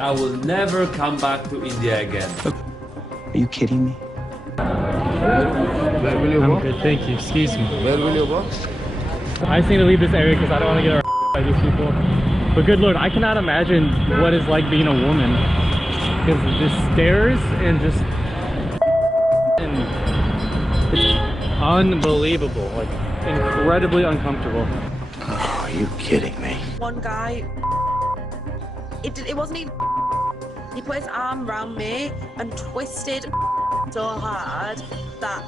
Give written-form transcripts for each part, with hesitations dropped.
I will never come back to India again. Are you kidding me? Where will you go? I'm good, thank you. Excuse me. Where will you go? I just need to leave this area because I don't want to get by these people. But good Lord, I cannot imagine what it's like being a woman. Because the stairs and just... it's unbelievable. Like, incredibly uncomfortable. Oh, are you kidding me? One guy, it wasn't even, he put his arm around me and twisted so hard that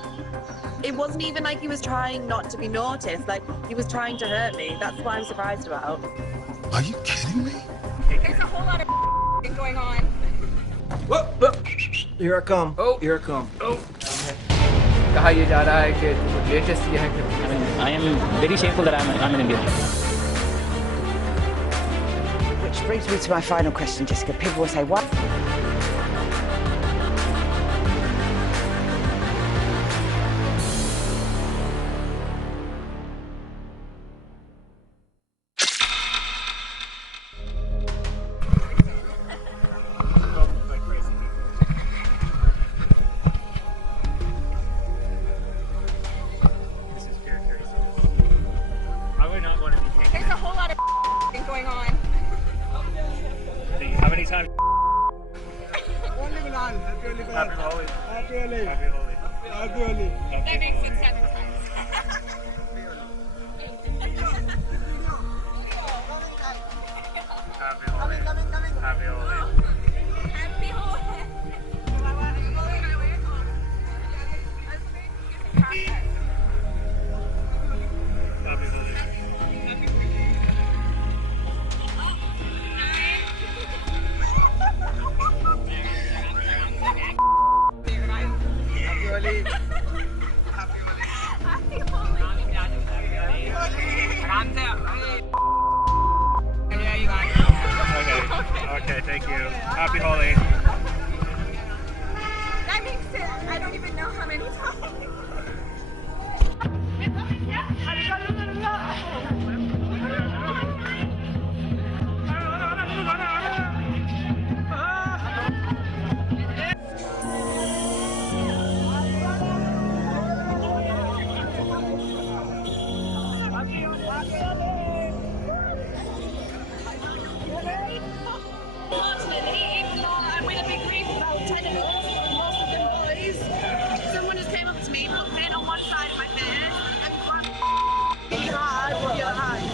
it wasn't even like he was trying not to be noticed, like he was trying to hurt me. That's what I'm surprised about. Are you kidding me? There's a whole lot of going on. Whoa. Here I come. Oh, here I come. Oh. कहा ये जा रहा है कि latest ये है कि I am very shameful that I'm an Indian. Which brings me to my final question, Jessica. People will say, what? There's a whole lot of going on. How many times? Happy Holi. Happy Holi. That makes it 7 times. Happy Holi. Happy Holi. Happy Holi. Okay, thank you. Happy Holi. That makes it, I don't even know how many times. Unfortunately, even though I'm with a big group of about 10 of us, most of them boys, someone just came up to me, put paint on one side of my face, and grabbed really hard with the other hand.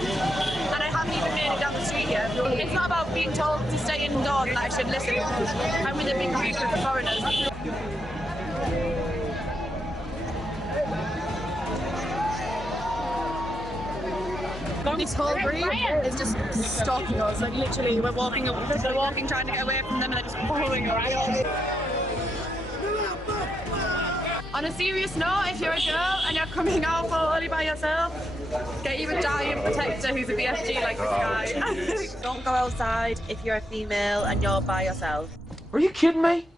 And I haven't even made it down the street yet. It's not about being told to stay indoors and that I should listen. I'm with a big group of foreigners. This whole group is just stalking us. Like literally, we're walking up, they're walking, trying to get away from them, and they're just following around. On a serious note, if you're a girl and you're coming out for Holi by yourself, get you a giant protector who's a BFG like this guy. Don't go outside if you're a female and you're by yourself. Are you kidding me?